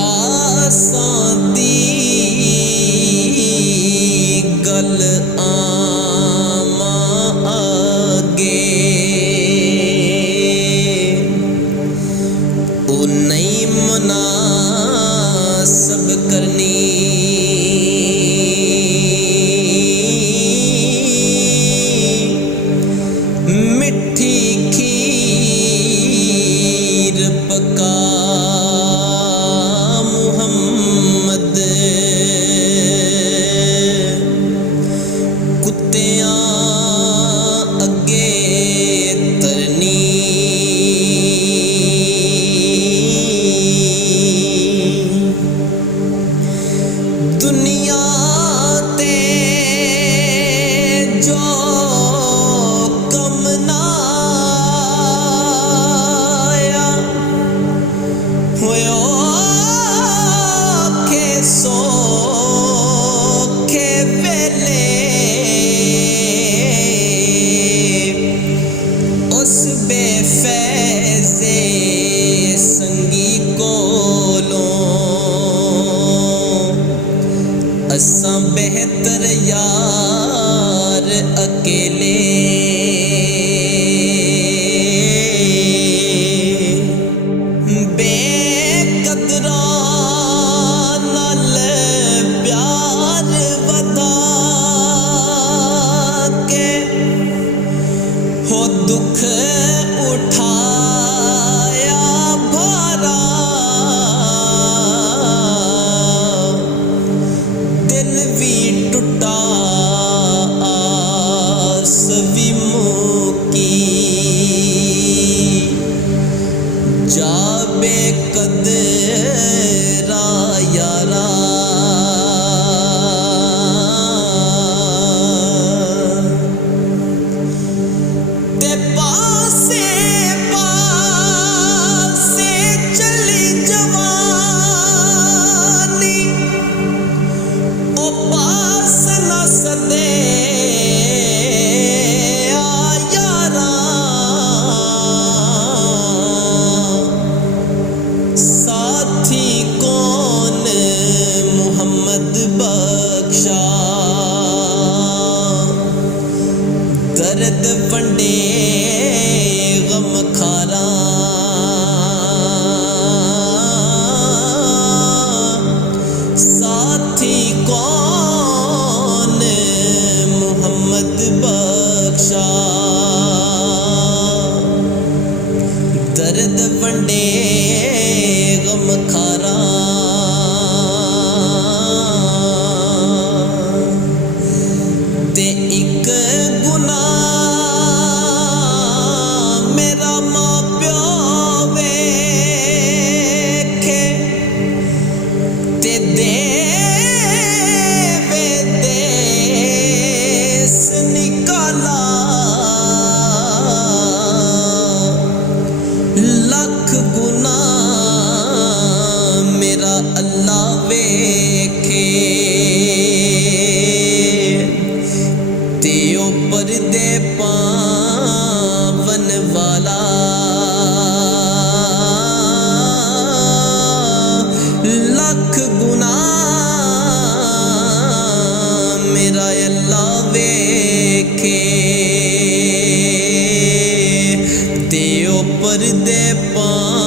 खासां दी गल आवां अगे ओ नहीं मुनासब करनी मिठी खीर पका मुहम्मद कुत्तियां अगे तरनी दुनिया ते जो कम ना आया होयो के सोखे वेले उस बेफैज़े संगी कोलों असां बेहतर यार अकेले बेकदरां नाल प्यार वधा के हो दुख उठाया भारा दिल भी टुटा आस भी मुकी जा बेकदरा यारा ते पासे पासे चली जवानी ओ पास न सदे आ यारा साथी कौन मुहम्मद बख्शा दर्द वंडे गम खारा साथी कौन मुहम्मद बख्शा दर्द वंडे गम खारा ते इक गुनाह मेरा मां प्यो वेखे ते देवे देस निकाला लख गुनाह मेरा अल्लाह वेखे ते ओ पर्दे पावन वाला लख गुनाह मेरा अल्लाह वेखे ते ओ पर्दे पावन